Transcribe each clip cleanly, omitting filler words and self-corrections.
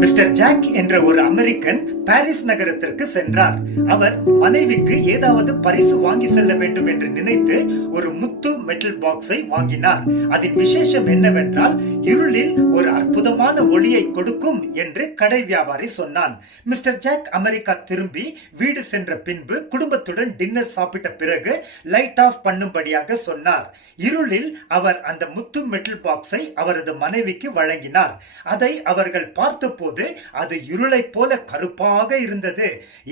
Mister jack என்ற ஒரு American Paris நகரத்திற்கு சென்றார். அவர் மனைவிக்கு ஏதாவது பரிசு வாங்கி செல்ல வேண்டும் என்று நினைத்து ஒரு முத்து மெட்டல் பாக்ஸை வாங்கினார். அதன் விசேஷம் என்னவென்றால் இருளில் ஒரு அற்புதமான ஒளியை கொடுக்கும் என்று கடை வியாபாரி சொன்னான். மிஸ்டர் ஜாக் அமெரிக்கா திரும்பி வீடு சென்ற பின்பு குடும்பத்துடன் டின்னர் சாப்பிட்ட பிறகு லைட் ஆஃப் பண்ணும்படியாக சொன்னார். இருளில் அவர் அந்த முத்து மெட்டல் பாக்ஸை அவரது மனைவிக்கு வழங்கினார். அதை அவர்கள் பார்த்தபோது அது இருளை போல கருப்பாக இருந்தது.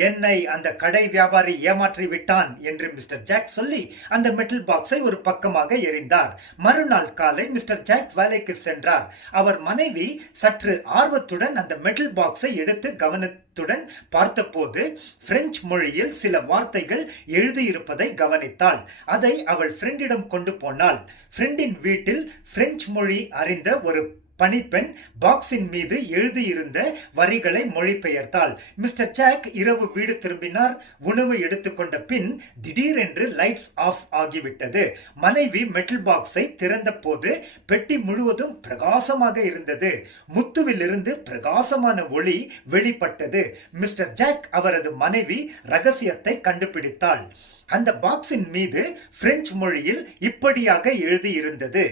என்னை அந்த கடை வியாபாரி ஏமாற்றி விட்டான் என்று மிஸ்டர் ஜாக் சொல்லி அந்த மெட்டல் பாக்ஸை ஒரு பக்கமாக எறிந்தார். மறுநாள் காலை மிஸ்டர் ஜாக் வேலைக்கு சென்றார். அவர் மனைவி சற்று ஆர்வத்துடன் அந்த மெட்டல் பாக்ஸை எடுத்து கவனத்துடன் பார்த்தபோது பிரெஞ்சு மொழியில் சில வார்த்தைகள் எழுதியிருப்பதை கவனித்தாள். அதை அவள் ஃப்ரெண்டிடம் கொண்டு போனாள். ஃப்ரெண்டின் வீட்டில் பிரெஞ்சு மொழி அறிந்த ஒரு பணிப்பெண் பாக்ஸின் மீது எழுதியிருந்த வரிகளை மொழிபெயர்த்தாள். மிஸ்டர் ஜாக் இரவு வீடு திரும்பினார். உணவு எடுத்துக்கொண்ட பின் திடீரென்று லைட்ஸ் ஆஃப் ஆகிவிட்டது. மனைவி மெட்டல் பாக்ஸை திறந்த போது பெட்டி முழுவதும் பிரகாசமாக இருந்தது. முத்துவிலிருந்து பிரகாசமான ஒளி வெளிப்பட்டது. மிஸ்டர் ஜாக் அவரது மனைவி ரகசியத்தை கண்டுபிடித்தாள். அந்த பாக்ஸின் மீது பிரெஞ்சு மொழியில் இப்படியாக எழுதியிருந்தது: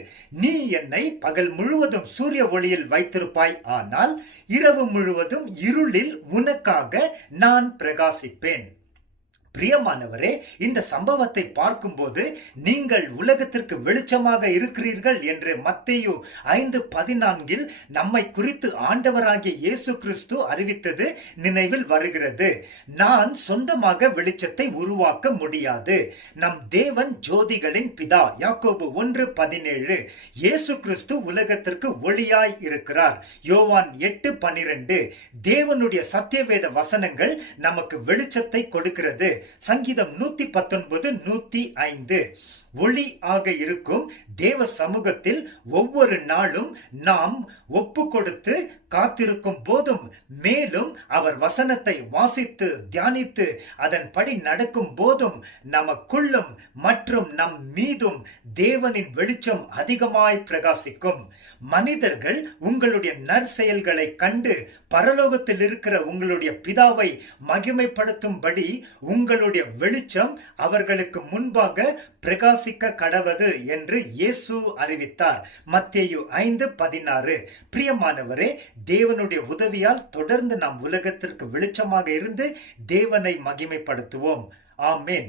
நீ என்னை பகல் முழுவதும் சூரிய ஒளியில் வைத்திருப்பாய், ஆனால் இரவு முழுவதும் இருளில் உனக்காக நான் பிரகாசிப்பேன். பிரியமானவரே, இந்த சம்பவத்தை பார்க்கும்போது நீங்கள் உலகத்திற்கு வெளிச்சமாக இருக்கிறீர்கள் என்று மத்தேயு 5:14 நம்மை குறித்து ஆண்டவராகிய இயேசு கிறிஸ்து அறிவித்தது நினைவில் வருகிறது. நான் சொந்தமாக வெளிச்சத்தை உருவாக்க முடியாது. நம் தேவன் ஜோதிகளின் பிதா. யாக்கோபு 1:17. இயேசு கிறிஸ்து உலகத்திற்கு ஒளியாய் இருக்கிறார். யோவான் 8:12. தேவனுடைய சத்தியவேத வசனங்கள் நமக்கு வெளிச்சத்தை கொடுக்கிறது. சங்கீதம் 119:105. ஒளி ஆக இருக்கும் தேவ சமூகத்தில் ஒவ்வொரு நாளும் நாம் ஒப்பு கொடுத்து காத்திருக்கும் போதும், மேலும் அவர் வசனத்தை வாசித்து தியானித்து அதன்படி நடக்கும் போதும் நமக்குள்ளும் மற்றும் நம் மீதும் தேவனின் வெளிச்சம் அதிகமாய் பிரகாசிக்கும். மனிதர்கள் உங்களுடைய நற்செயல்களை கண்டு பரலோகத்தில் இருக்கிற உங்களுடைய பிதாவை மகிமைப்படுத்தும்படி உங்களுடைய வெளிச்சம் அவர்களுக்கு முன்பாக பிரகாசிக்க கடவது என்று இயேசு அறிவித்தார். மத்தேயு 5:16. பிரியமானவரே, தேவனுடைய உதவியால் தொடர்ந்து நாம் உலகத்திற்கு வெளிச்சமாக இருந்து தேவனை மகிமைப்படுத்துவோம். ஆமென்.